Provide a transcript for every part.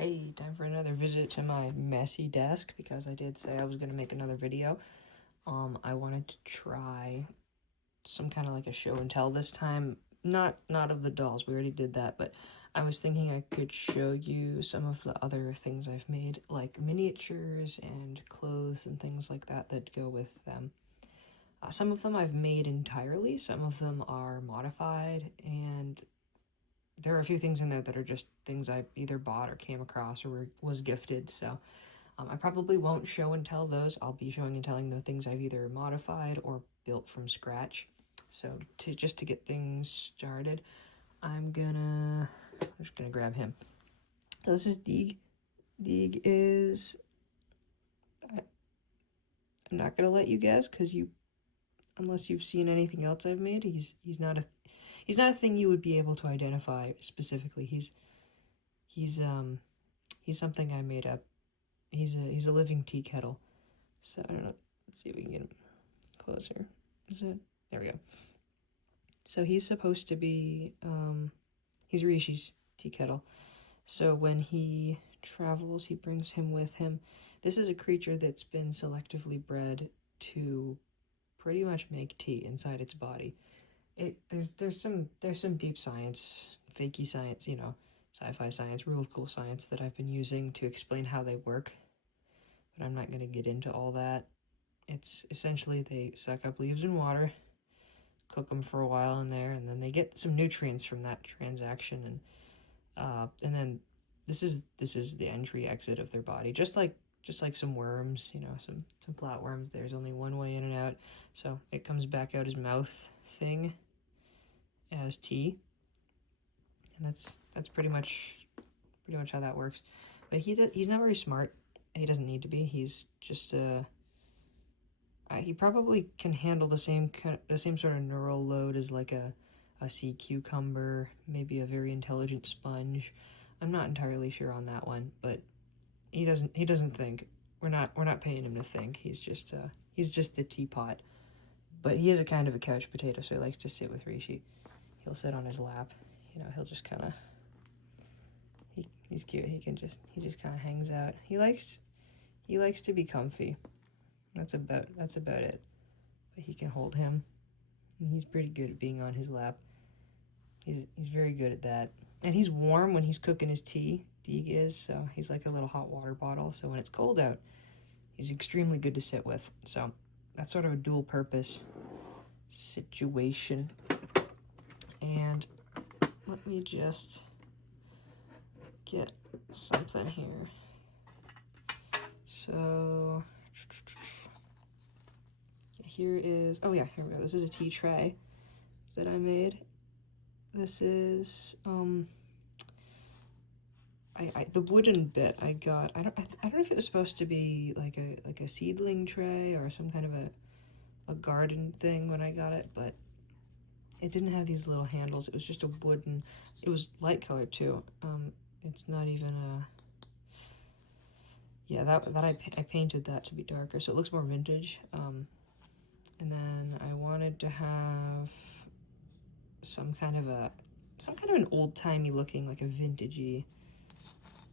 Hey, time for another visit to my messy desk because I did say I was going to make another video. I wanted to try some kind of like a show and tell this time. Not of the dolls, we already did that, but I was thinking I could show you some of the other things I've made, like miniatures and clothes and things like that that go with them. Some of them I've made entirely, some of them are modified, and there are a few things in there that are just things I either bought or came across or was gifted, so I probably won't show and tell those. I'll be showing and telling the things I've either modified or built from scratch. So just to get things started, I'm just gonna grab him. So this is Deeg. Deeg is, I'm not gonna let you guess because unless you've seen anything else I've made, he's not a thing you would be able to identify specifically. He's something I made up. He's a living tea kettle. So I don't know. Let's see if we can get him closer. Is it? There we go. So he's supposed to be he's Rishi's tea kettle. So when he travels, he brings him with him. This is a creature that's been selectively bred to pretty much make tea inside its body. There's some deep science, fakey science, sci-fi science, real cool science that I've been using to explain how they work, but I'm not going to get into all that. It's essentially they suck up leaves and water, cook them for a while in there, and then they get some nutrients from that transaction, and then this is the entry exit of their body, just like some worms, some flatworms. There's only one way in and out, so it comes back out his mouth thing as tea, and that's pretty much how that works. But he's not very smart. He doesn't need to be. He's just he probably can handle the same sort of neural load as like a sea cucumber, maybe a very intelligent sponge. I'm not entirely sure on that one, but he doesn't think. We're not paying him to think. He's just the teapot. But he is a kind of a couch potato, so he likes to sit with Rishi. He'll sit on his lap. He'll just kind of. He's cute. He just kind of hangs out. He likes to be comfy. That's about it. But he can hold him. And he's pretty good at being on his lap. He's very good at that. And he's warm when he's cooking his tea. Deeg is, so he's like a little hot water bottle. So when it's cold out, he's extremely good to sit with. So that's sort of a dual purpose situation. And let me just get something here. So here we go. This is a tea tray that I made. This is the wooden bit I got. I don't know if it was supposed to be like a seedling tray or some kind of a garden thing when I got it, but it didn't have these little handles. It was just a wooden. It was light colored too. It's not even I painted that to be darker, so it looks more vintage. And then I wanted to have some kind of an old-timey looking, like a vintagey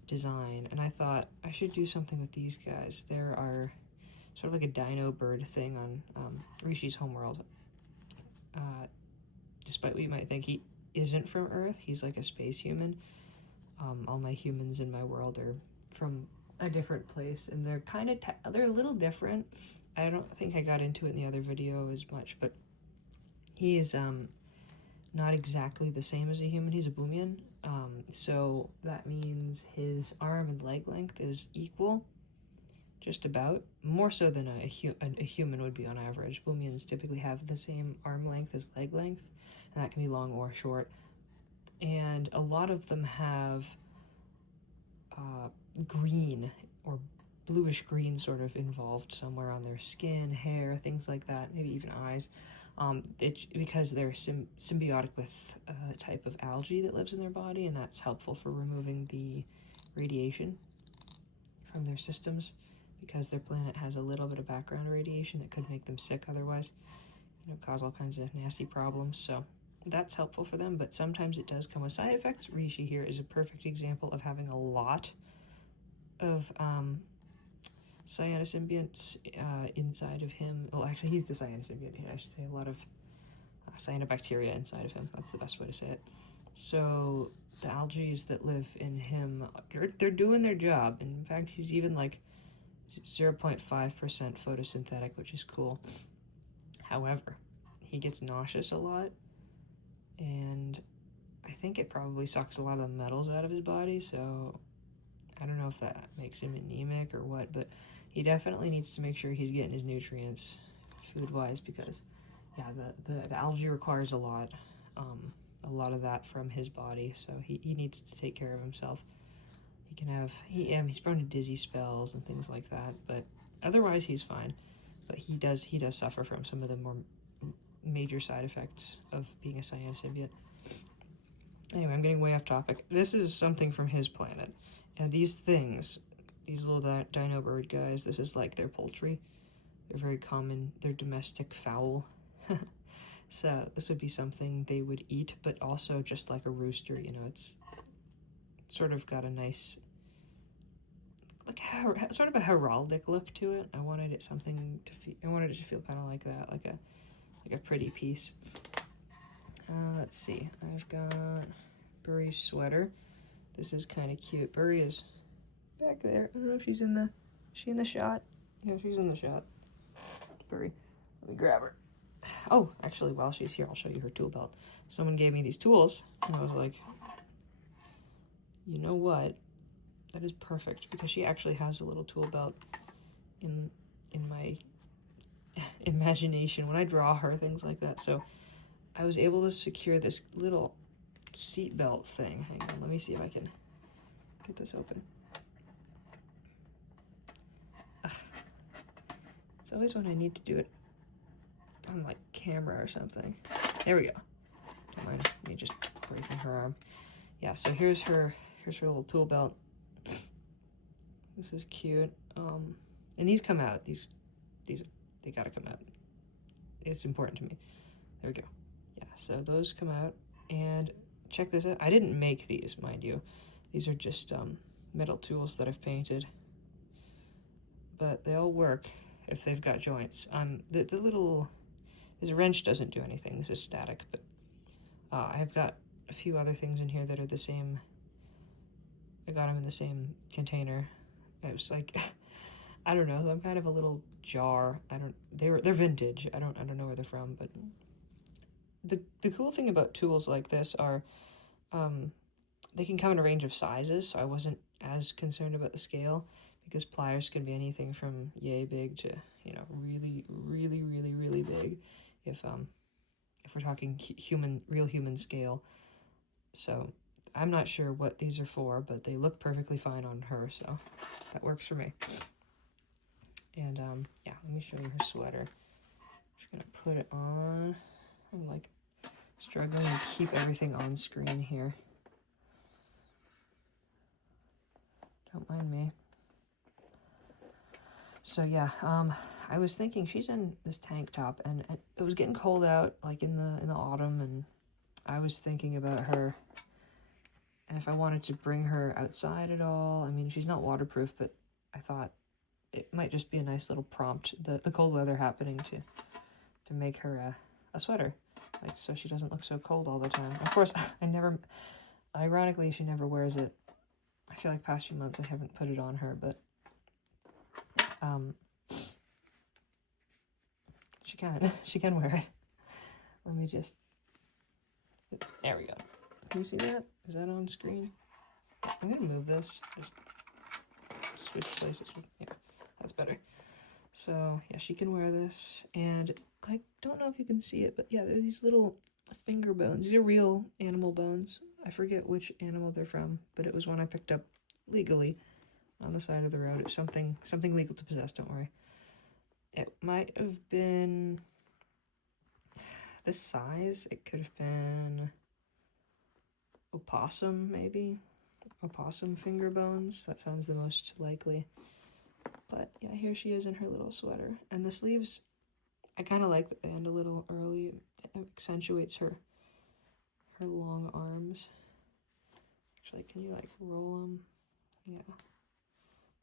design, and I thought I should do something with these guys. There are sort of like a dino bird thing on Rishi's homeworld. Despite what you might think, he isn't from Earth. He's like a space human. All my humans in my world are from a different place, and they're they're a little different. I don't think I got into it in the other video as much, but he is not exactly the same as a human. He's a boomian, so that means his arm and leg length is equal, just about, more so than a human would be on average. Boomians typically have the same arm length as leg length, and that can be long or short. And a lot of them have green or bluish green sort of involved somewhere on their skin, hair, things like that, maybe even eyes. It's because they're symbiotic with a type of algae that lives in their body, and that's helpful for removing the radiation from their systems, because their planet has a little bit of background radiation that could make them sick otherwise, cause all kinds of nasty problems. So that's helpful for them, but sometimes it does come with side effects. Rishi here is a perfect example of having a lot of cyanosymbionts inside of him. Well, actually, he's the cyanosymbiont. I should say a lot of cyanobacteria inside of him. That's the best way to say it. So the algae that live in him, they're doing their job. And in fact, he's even like 0.5% photosynthetic, which is cool. However, he gets nauseous a lot, and I think it probably sucks a lot of the metals out of his body, so I don't know if that makes him anemic or what, but he definitely needs to make sure he's getting his nutrients food-wise, because yeah, the algae requires a lot of that from his body, so he needs to take care of himself. He can have, he's prone to dizzy spells and things like that, but otherwise he's fine. But he does suffer from some of the more major side effects of being a cyanosymbiont. Anyway, I'm getting way off topic. This is something from his planet. And these things, these little dino bird guys, this is like their poultry. They're very common. They're domestic fowl. So this would be something they would eat, but also just like a rooster, you know, it's sort of got a nice, like sort of a heraldic look to it. I wanted it to feel kind of like that, like a pretty piece. Let's see. I've got Burry's sweater. This is kind of cute. Burry is back there. I don't know if she's in the shot. Yeah, she's in the shot. Burry. Let me grab her. Oh, actually, while she's here, I'll show you her tool belt. Someone gave me these tools, and I was like, you know what? That is perfect, because she actually has a little tool belt in my imagination when I draw her, things like that. So I was able to secure this little seat belt thing. Hang on, let me see if I can get this open. Ugh. It's always when I need to do it on like camera or something. There we go. Don't mind me just breaking her arm. Yeah, so here's her little tool belt. This is cute. And these come out. These they gotta come out. It's important to me. There we go. Yeah, so those come out, and check this out. I didn't make these, mind you. These are just metal tools that I've painted, but they all work if they've got joints. This wrench doesn't do anything. This is static, but I've got a few other things in here that are the same. I got them in the same container. It was like, I don't know. I'm kind of a little jar. They're vintage. I don't know where they're from, but the cool thing about tools like this are, they can come in a range of sizes. So I wasn't as concerned about the scale, because pliers can be anything from yay big to, you know, really, really, really, really big. If we're talking real human scale. So I'm not sure what these are for, but they look perfectly fine on her, so that works for me. And yeah, let me show you her sweater. I'm just gonna put it on. I'm like struggling to keep everything on screen here. Don't mind me. So yeah, I was thinking she's in this tank top, and it was getting cold out, like in the autumn, and I was thinking about her, and if I wanted to bring her outside at all. I mean, she's not waterproof, but I thought it might just be a nice little prompt, the cold weather happening, to make her a sweater, like, so she doesn't look so cold all the time. Of course, ironically, she never wears it. I feel like past few months I haven't put it on her, but she can wear it. Let me just, there we go. Can you see that? Is that on screen? I'm gonna move this, just switch places with, yeah, that's better. So yeah, she can wear this, and I don't know if you can see it, but yeah, there are these little finger bones. These are real animal bones. I forget which animal they're from, but it was one I picked up legally on the side of the road. It was something legal to possess, don't worry. It might have been this size. It could have been opossum, maybe. Opossum finger bones. That sounds the most likely. But yeah, here she is in her little sweater. And the sleeves, I kind of like that they end a little early. It accentuates her long arms. Actually, can you like roll them? Yeah.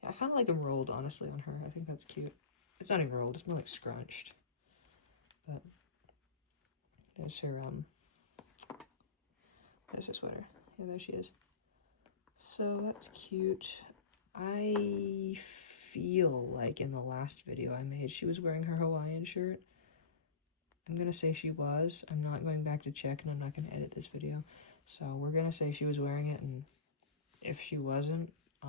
Yeah, I kind of like them rolled, honestly, on her. I think that's cute. It's not even rolled, it's more like scrunched. But there's her, there's her sweater. Yeah, there she is. So that's cute. I feel like in the last video I made, she was wearing her Hawaiian shirt. I'm gonna say she was. I'm not going back to check, and I'm not gonna edit this video. So we're gonna say she was wearing it, and if she wasn't, I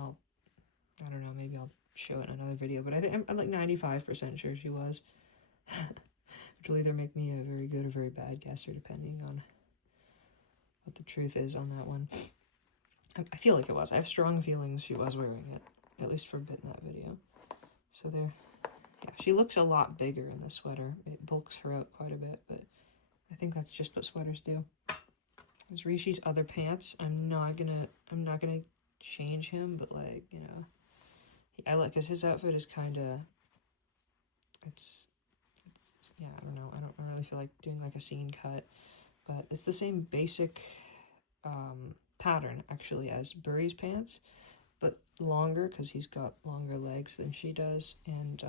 don't know, maybe I'll show it in another video. But I think I'm like 95% sure she was. Which will either make me a very good or very bad guesser, depending on what the truth is on that one. I feel like it was. I have strong feelings she was wearing it, at least for a bit in that video. So there, yeah, she looks a lot bigger in the sweater. It bulks her out quite a bit, but I think that's just what sweaters do. There's Rishi's other pants. I'm not gonna change him, but like, you know, I like, cause his outfit is kind of, it's yeah, I don't know. I don't really feel like doing like a scene cut, but it's the same basic pattern actually as Burry's pants, but longer because he's got longer legs than she does, and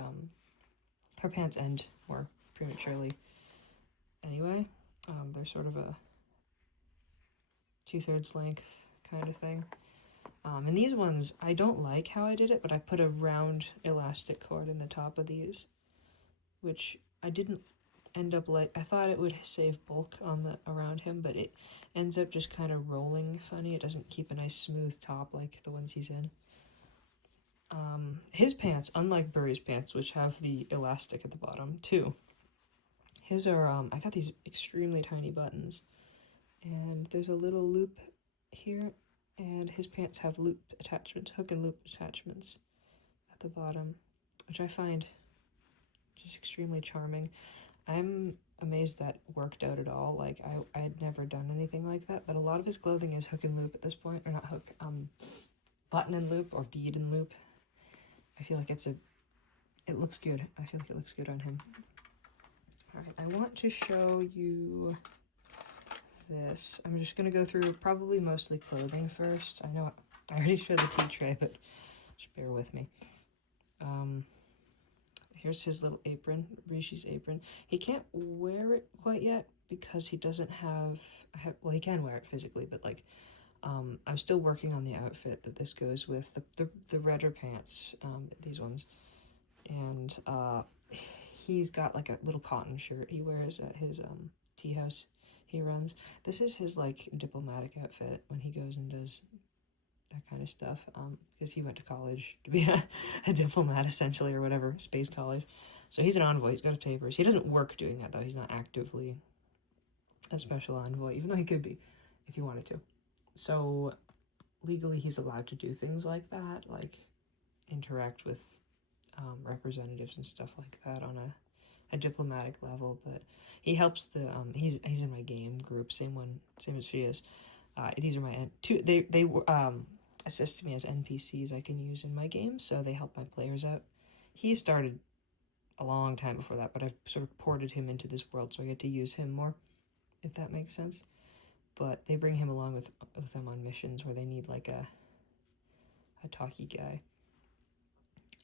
her pants end more prematurely anyway. They're sort of a 2/3 length kind of thing. And these ones, I don't like how I did it, but I put a round elastic cord in the top of these, which I didn't end up like. I thought it would save bulk on the around him, but it ends up just kind of rolling funny. It doesn't keep a nice smooth top like the ones he's in. His pants, unlike Burry's pants, which have the elastic at the bottom too, his are, I got these extremely tiny buttons, and there's a little loop here, and his pants have loop attachments, hook and loop attachments at the bottom, which I find just extremely charming. I'm amazed that worked out at all. Like, I had never done anything like that, but a lot of his clothing is hook and loop at this point, or not hook, button and loop, or bead and loop. I feel like it looks good. I feel like it looks good on him. Alright, I want to show you this. I'm just gonna go through probably mostly clothing first. I know I already showed the tea tray, but just bear with me. Here's his little apron, Rishi's apron. He can't wear it quite yet because he doesn't have, well, he can wear it physically, but like, I'm still working on the outfit that this goes with, the redder pants, these ones. And he's got like a little cotton shirt he wears at his tea house he runs. This is his like diplomatic outfit when he goes and does that kind of stuff, because he went to college to be a diplomat essentially, or whatever, space college. So he's an envoy, he's got his papers. He doesn't work doing that though, he's not actively a special envoy, even though he could be if he wanted to. So legally he's allowed to do things like that, like interact with representatives and stuff like that on a diplomatic level, but he helps the, he's in my game group, same as she is. These are my they assist me as NPCs I can use in my game, so they help my players out. He started a long time before that, but I've sort of ported him into this world, so I get to use him more, if that makes sense. But they bring him along with them on missions where they need like a talkie guy.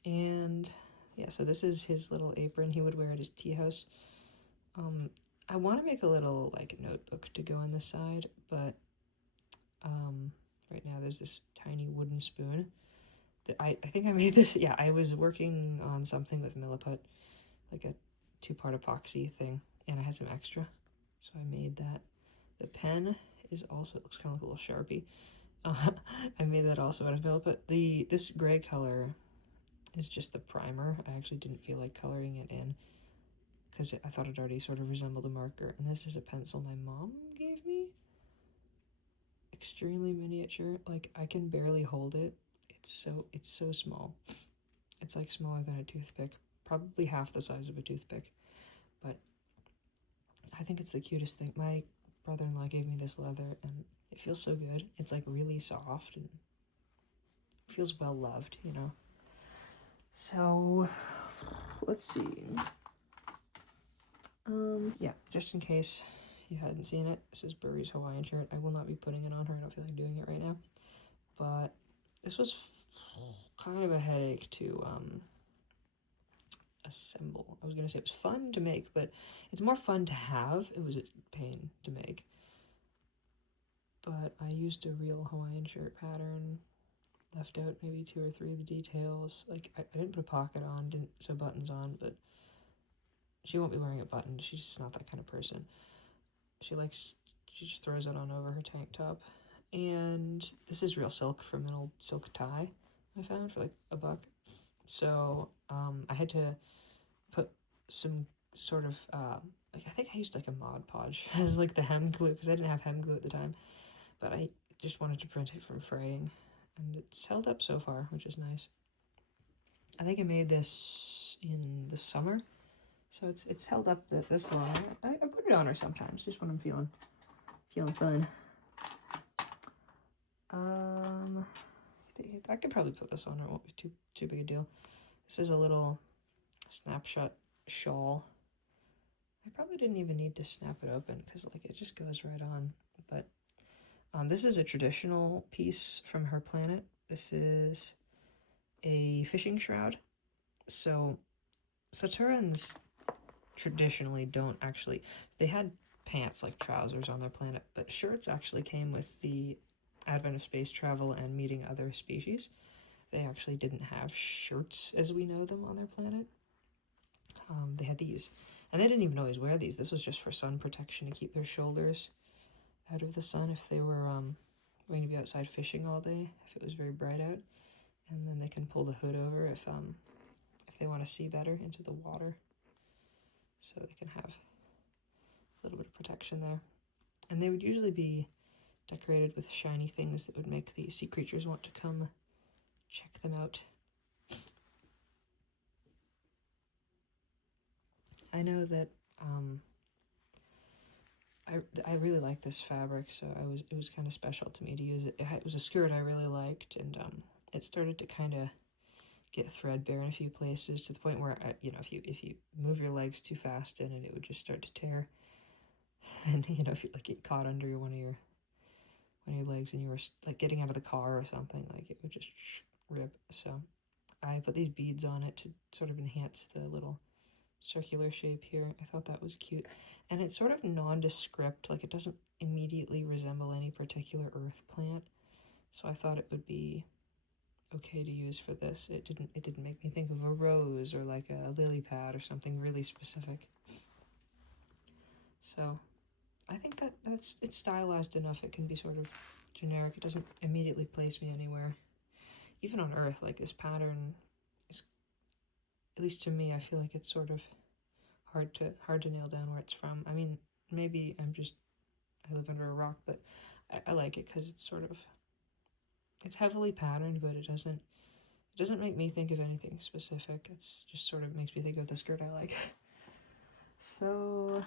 And yeah, so this is his little apron he would wear at his tea house. I want to make a little like notebook to go on the side, but right now there's this tiny wooden spoon that I think I made this. Yeah, I was working on something with Milliput, like a 2-part epoxy thing, and I had some extra, so I made that. The pen is also, it looks kind of like a little Sharpie. I made that also out of Milliput. This gray color is just the primer. I actually didn't feel like coloring it in because I thought it already sort of resembled a marker. And this is a pencil my mom gave me. Extremely miniature. Like, I can barely hold it. It's so small. It's like smaller than a toothpick. Probably half the size of a toothpick. But I think it's the cutest thing. My brother-in-law gave me this leather, and it feels so good. It's like really soft and feels well loved, you know. So let's see. Yeah, just in case you hadn't seen it, this is Burry's Hawaiian shirt. I will not be putting it on her. I don't feel like doing it right now. But this was kind of a headache to assemble. I was going to say it was fun to make, but it's more fun to have. It was a pain to make. But I used a real Hawaiian shirt pattern, left out maybe 2 or 3 of the details. Like, I didn't put a pocket on, didn't sew buttons on, but she won't be wearing a button. She's just not that kind of person. She just throws it on over her tank top. And this is real silk from an old silk tie I found for like $1. So I had to put some sort of, like, I think I used like a Mod Podge as like the hem glue, because I didn't have hem glue at the time. But I just wanted to prevent it from fraying, and it's held up so far, which is nice. I think I made this in the summer, so it's held up this long. I put it on her sometimes, just when I'm feeling fun. I could probably put this on her. It won't be too big a deal. This is a little snapshot shawl. I probably didn't even need to snap it open, because like it just goes right on. But this is a traditional piece from her planet. This is a fishing shroud. So Saturans traditionally don't actually, they had pants like trousers on their planet, but shirts actually came with the advent of space travel and meeting other species. They actually didn't have shirts as we know them on their planet. They had these, and they didn't even always wear these. This was just for sun protection, to keep their shoulders out of the sun if they were going to be outside fishing all day, if it was very bright out. And then they can pull the hood over if they want to see better into the water, so they can have a little bit of protection there. And they would usually be decorated with shiny things that would make the sea creatures want to come check them out. I know that I really like this fabric, so it was kind of special to me to use it. It was a skirt I really liked, and it started to kind of get threadbare in a few places, to the point where if you move your legs too fast in it, it would just start to tear. And if you like get caught under one of your legs and you were like getting out of the car or something, like it would just rip. So I put these beads on it to sort of enhance the little circular shape here. I thought that was cute, and it's sort of nondescript, like it doesn't immediately resemble any particular earth plant, so I thought it would be okay to use for this. It didn't make me think of a rose or like a lily pad or something really specific. So I think it's stylized enough. It can be sort of generic. It doesn't immediately place me anywhere. Even on Earth, like this pattern is, at least to me, I feel like it's sort of hard to nail down where it's from. I mean, maybe I live under a rock, but I like it because it's sort of, it's heavily patterned, but it doesn't make me think of anything specific. It's just sort of makes me think of the skirt I like. So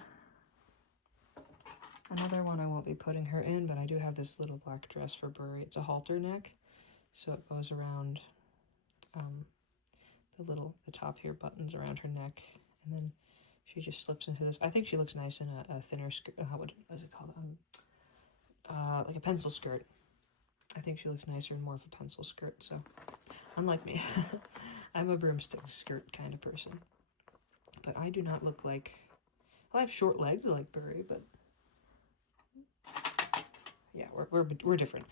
another one I won't be putting her in, but I do have this little black dress for Bury. It's a halter neck, so it goes around the top here, buttons around her neck, and then she just slips into this. I think she looks nice in a thinner skirt. What is it called? Like a pencil skirt. I think she looks nicer in more of a pencil skirt. So, unlike me, I'm a broomstick skirt kind of person. But I do not look like. Well, I have short legs like Bury, but yeah, we're different.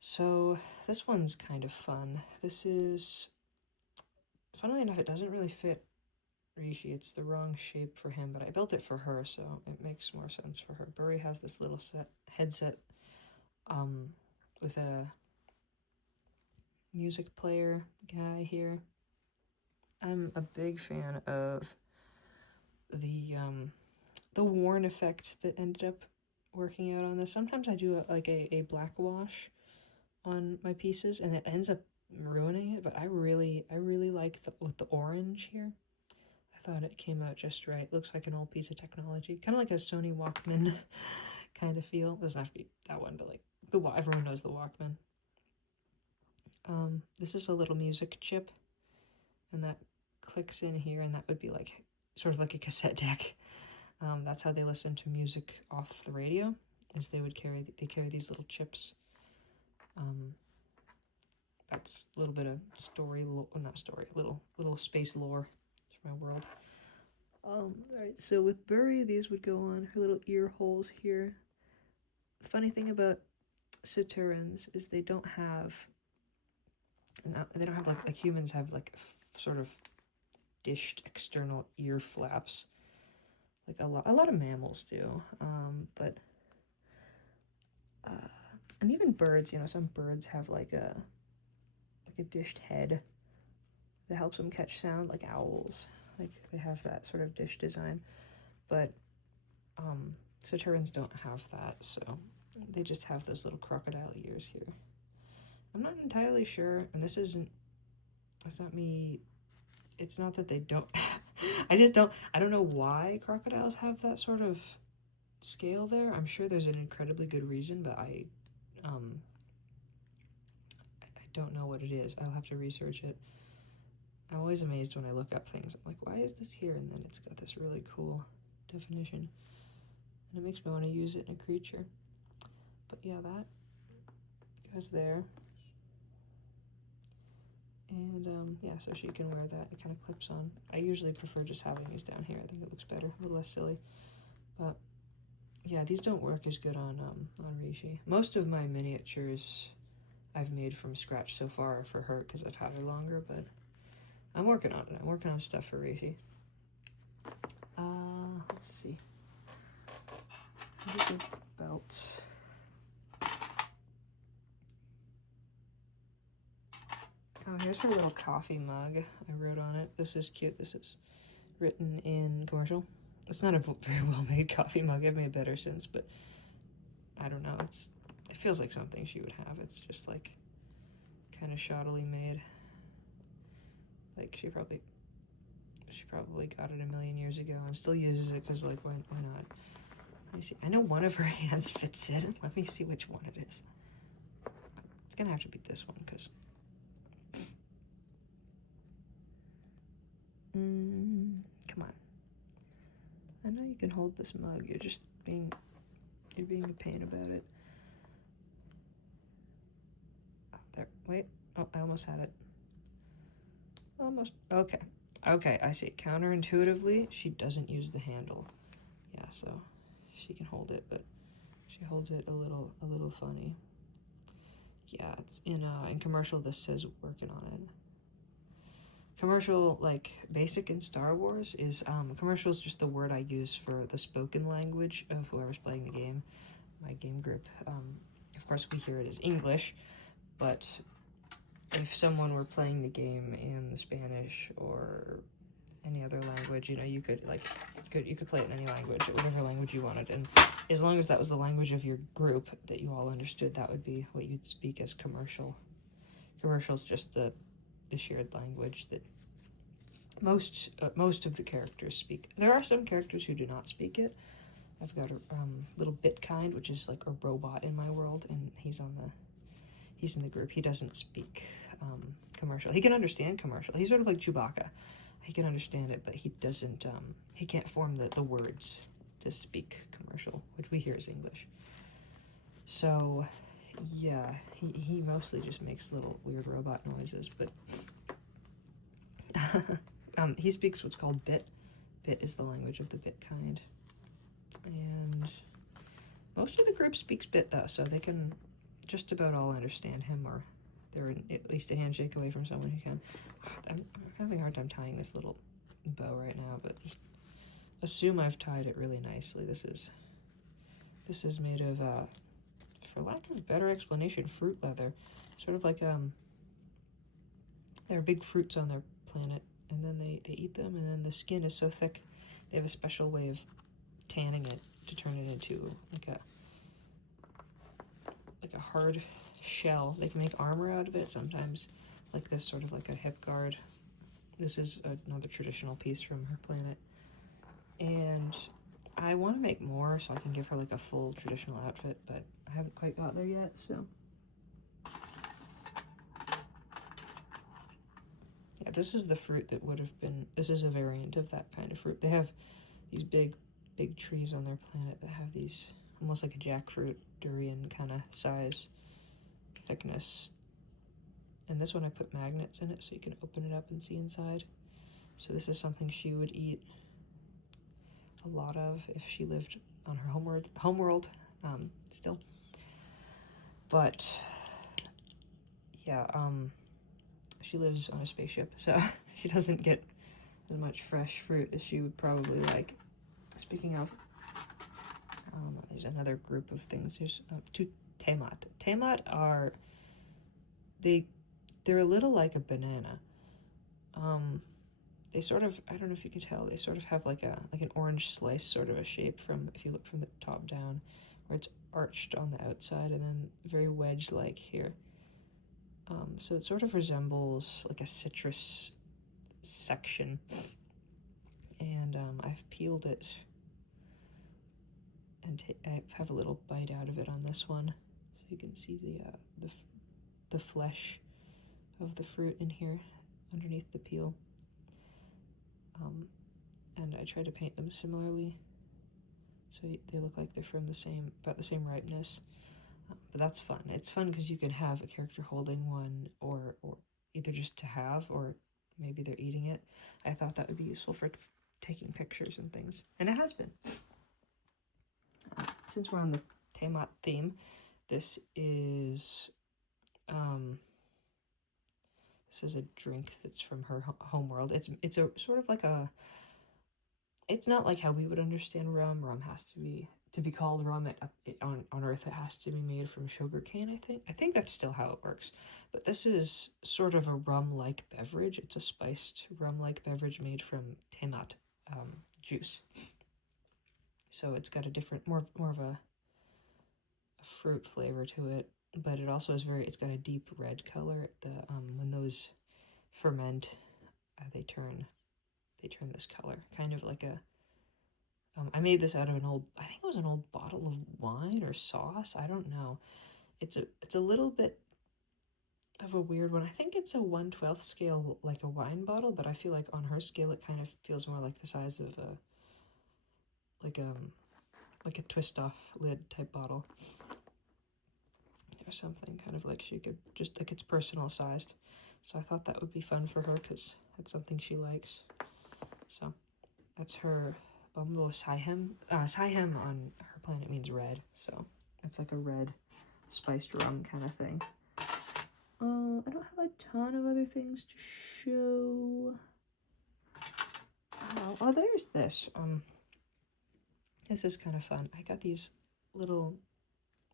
So this one's kind of fun. This is, funnily enough, it doesn't really fit Rishi. It's the wrong shape for him, but I built it for her, so it makes more sense for her. Bury has this little headset with a music player guy here. I'm a big fan of the worn effect that ended up working out on this. Sometimes I do a black wash on my pieces, and it ends up ruining it, but I really like with the orange here. I thought it came out just right. Looks like an old piece of technology, kind of like a Sony Walkman kind of feel. It doesn't have to be that one, but like everyone knows the Walkman. This is a little music chip, and that clicks in here, and that would be like sort of like a cassette deck. That's how they listen to music off the radio, is they carry these little chips. that's a little bit of story, not story, little space lore for my world. Alright, so with Burry, these would go on her little ear holes here. The funny thing about Saturans is they don't have like humans have like sort of dished external ear flaps, like a lot of mammals do, but and even birds, some birds have like a dished head that helps them catch sound, like owls, like they have that sort of dish design, but Saturans don't have that, so they just have those little crocodile ears here. I'm not entirely sure, and it's not me, it's not that they don't, I don't know why crocodiles have that sort of scale there. I'm sure there's an incredibly good reason, but I don't know what it is. I'll have to research it. I'm always amazed when I look up things. I'm like, why is this here? And then it's got this really cool definition. And it makes me want to use it in a creature. But yeah, that goes there. And yeah, so she can wear that. It kind of clips on. I usually prefer just having these down here. I think it looks better, a little less silly. But yeah, these don't work as good on Rishi. Most of my miniatures I've made from scratch so far for her because I've had her longer, but I'm working on it. I'm working on stuff for Rishi. Let's see. Here's a belt. Oh, here's her little coffee mug. I wrote on it. This is cute. This is written in commercial. It's not a very well-made coffee mug. I've made better since, but I don't know. It feels like something she would have. It's just like kind of shoddily made. Like she probably got it a million years ago and still uses it because, like, why not? Let me see. I know one of her hands fits it. Let me see which one it is. It's gonna have to be this one because come on. I know you can hold this mug. You're being a pain about it. Oh, there. Wait. Oh, I almost had it. Almost. Okay. Okay, I see. Counterintuitively, she doesn't use the handle. Yeah, so she can hold it, but she holds it a little funny. Yeah, it's in commercial. This says working on it. Commercial, like basic in Star Wars, is commercial is just the word I use for the spoken language of whoever's playing the game, my game group. Of course, we hear it as English, but if someone were playing the game in the Spanish or any other language, you could play it in any language, whatever language you wanted, and as long as that was the language of your group that you all understood, that would be what you'd speak as commercial. Commercial is just the shared language that most of the characters speak. There are some characters who do not speak it. I've got a little bit kind, which is like a robot in my world, and he's in the group. He doesn't speak commercial. He can understand commercial. He's sort of like Chewbacca. He can understand it, but he doesn't. He can't form the words to speak commercial, which we hear as English. So, yeah, he mostly just makes little weird robot noises, but he speaks what's called bit. Bit is the language of the bit kind, and most of the group speaks bit though, so they can just about all understand him, or they're at least a handshake away from someone who can. I'm having a hard time tying this little bow right now, but just assume I've tied it really nicely. This is made of, for lack of a better explanation, fruit leather. Sort of like, there are big fruits on their planet, and then they eat them, and then the skin is so thick, they have a special way of tanning it to turn it into like a hard shell. They can make armor out of it sometimes, like this, sort of like a hip guard. This is another traditional piece from her planet, and I want to make more so I can give her like a full traditional outfit, but I haven't quite got there yet, so yeah, this is the fruit that would have been, this is a variant of that kind of fruit. They have these big trees on their planet that have these almost like a jackfruit durian kind of size, thickness, And this one I put magnets in it so you can open it up and see inside. So this is something she would eat a lot of if she lived on her homeworld still. But yeah, she lives on a spaceship, so she doesn't get as much fresh fruit as she would probably like. Speaking of, there's another group of things. There's two temat. Temat are they're a little like a banana. They sort of, I don't know if you can tell, they sort of have like an orange slice sort of a shape from, if you look from the top down, where it's arched on the outside and then very wedge-like here. So it sort of resembles like a citrus section. And I've peeled it and I have a little bite out of it on this one, so you can see the flesh of the fruit in here underneath the peel. And I try to paint them similarly, so they look like they're from about the same ripeness. But that's fun. It's fun because you can have a character holding one, or either just to have, or maybe they're eating it. I thought that would be useful for taking pictures and things, and it has been. Since we're on the Temat theme, this is a drink that's from her homeworld. It's a sort of like it's not like how we would understand rum. Rum has to be called rum on Earth. It has to be made from sugarcane. I think that's still how it works. But this is sort of a rum-like beverage. It's a spiced rum-like beverage made from temat juice. So it's got a different, more of a fruit flavor to it, but it also is it's got a deep red color. When those ferment, they turn this color, kind of like a. I made this out of I think it was an old bottle of wine or sauce. I don't know. It's a little bit of a weird one. I think it's a 1/12 scale, like a wine bottle, but I feel like on her scale it kind of feels more like the size of like a twist off lid type bottle or something, kind of like she could just like it's personal sized. So I thought that would be fun for her because it's something she likes. So that's her Bumbo Saihem. Saihem on her planet means red, so it's like a red spiced rum kind of thing. I don't have a ton of other things to show. Oh, there's this. This is kind of fun. I got these little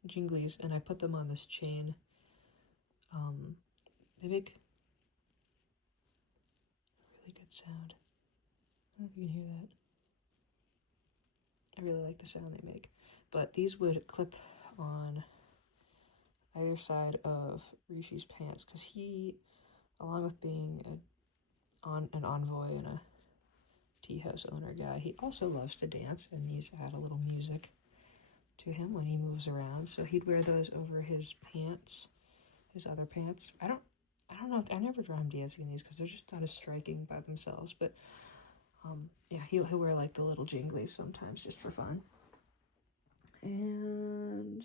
jinglies and I put them on this chain. They make a really good sound. I don't know if you can hear that. I really like the sound they make. But these would clip on either side of Rishi's pants because he, along with being an envoy and a tea house owner guy, he also loves to dance and needs to add a little music to him when he moves around. So he'd wear those over his pants, his other pants. I don't know. I never draw him dancing in these because they're just not as striking by themselves. But yeah, he'll wear like the little jinglies sometimes just for fun. And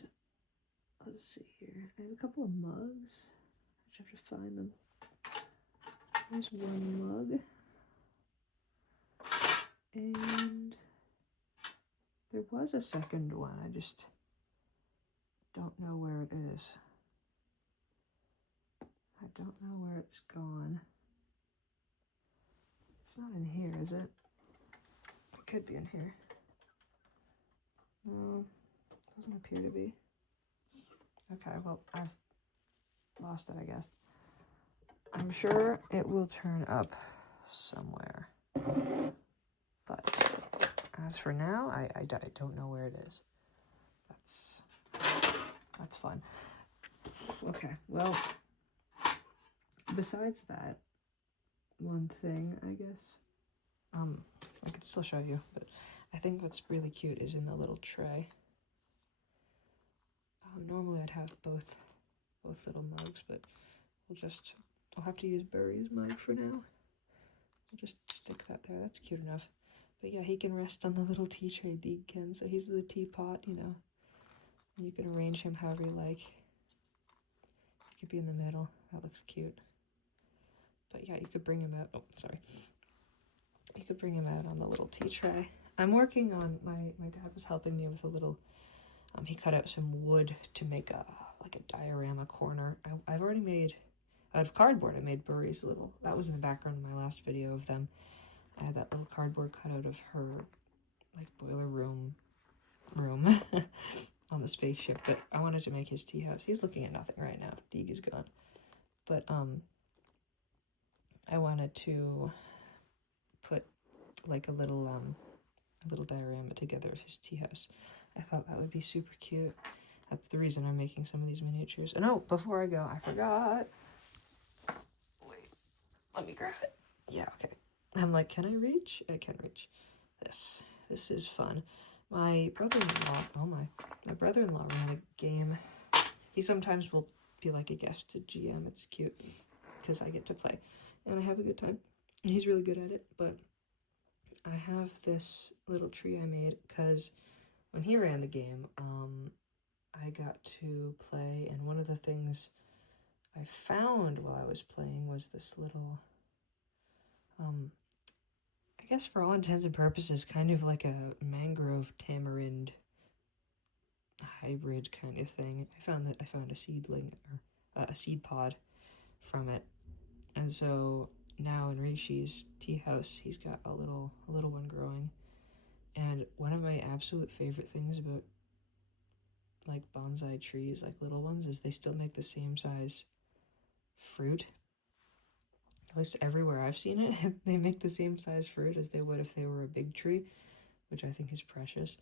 let's see here. I have a couple of mugs. I just have to find them. There's one mug. And there was a second one. I just don't know where it is. I don't know where it's gone. It's not in here, is it? It could be in here. No, doesn't appear to be. Okay, well, I've lost it, I guess. I'm sure it will turn up somewhere. But as for now, I don't know where it is. That's fun. Okay, well, besides that, one thing, I guess, I could still show you, but I think what's really cute is in the little tray. Normally I'd have both little mugs, but I'll have to use Burry's mug for now. I'll just stick that there. That's cute enough. But yeah, he can rest on the little tea tray, Deacon. So he's the teapot, you know. And you can arrange him however you like. He could be in the middle. That looks cute. But yeah, you could bring him out. Oh, sorry. You could bring him out on the little tea tray. I'm working on, my dad was helping me with a little, he cut out some wood to make like a diorama corner. I've already made, out of cardboard, I made Burry's little, that was in the background of my last video of them. I had that little cardboard cut out of her, like, boiler room on the spaceship, but I wanted to make his tea house. He's looking at nothing right now. Deeg is gone. But, I wanted to put, like, a little diorama together of his tea house. I thought that would be super cute. That's the reason I'm making some of these miniatures. And oh, before I go, I forgot. Wait, let me grab it. Yeah, okay. I'm like, can I reach? I can reach. This is fun. My brother-in-law, my brother-in-law ran a game. He sometimes will be like a guest to GM. It's cute because I get to play and I have a good time. And he's really good at it, but I have this little tree I made because when he ran the game, I got to play, and one of the things I found while I was playing was this little, I guess for all intents and purposes, kind of like a mangrove tamarind hybrid kind of thing. I found a seedling, or a seed pod from it, and so now in Rishi's tea house, he's got a little one growing. And one of my absolute favorite things about like bonsai trees, like little ones, is they still make the same size fruit. At least everywhere I've seen it, they make the same size fruit as they would if they were a big tree, which I think is precious.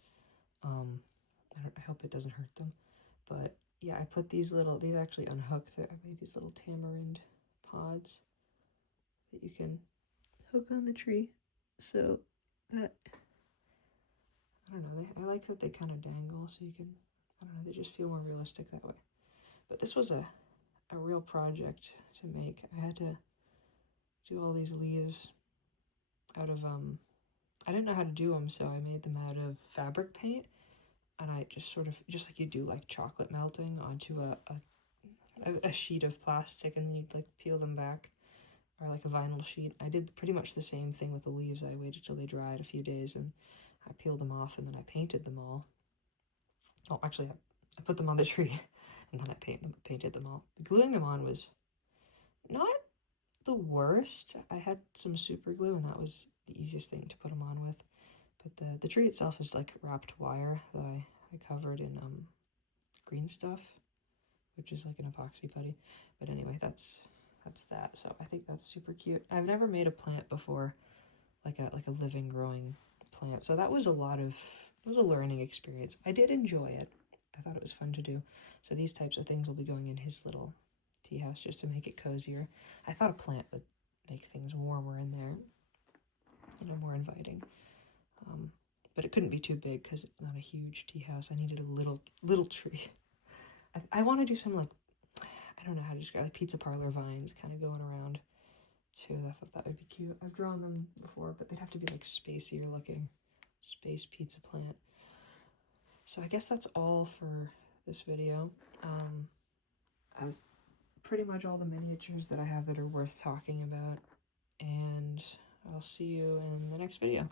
I hope it doesn't hurt them. But yeah, I put these actually unhook. I made these little tamarind pods that you can hook on the tree. So that, I don't know, I like that they kind of dangle, so you can, I don't know, they just feel more realistic that way. But this was a real project to make. I had to do all these leaves out of, I didn't know how to do them, so I made them out of fabric paint, and I just sort of, just like you do like chocolate melting onto a sheet of plastic, and then you'd like peel them back, or like a vinyl sheet. I did pretty much the same thing with the leaves. I waited till they dried a few days, and I peeled them off, and then I painted them all. Oh, actually, I put them on the tree, and then I painted them all. Gluing them on was not the worst. I had some super glue, and that was the easiest thing to put them on with. But the tree itself is like wrapped wire that I covered in green stuff, which is like an epoxy putty. But anyway, that's that. So I think that's super cute. I've never made a plant before, like a living growing plant. So that was it was a learning experience. I did enjoy it. I thought it was fun to do. So these types of things will be going in his little tea house just to make it cozier. I thought a plant would make things warmer in there, more inviting. But it couldn't be too big because it's not a huge tea house. I needed a little tree. I want to do some, like, I don't know how to describe, like pizza parlor vines kind of going around too. I thought that would be cute. I've drawn them before, but they'd have to be like spacier looking. Space pizza plant. So I guess that's all for this video. That's pretty much all the miniatures that I have that are worth talking about, and I'll see you in the next video.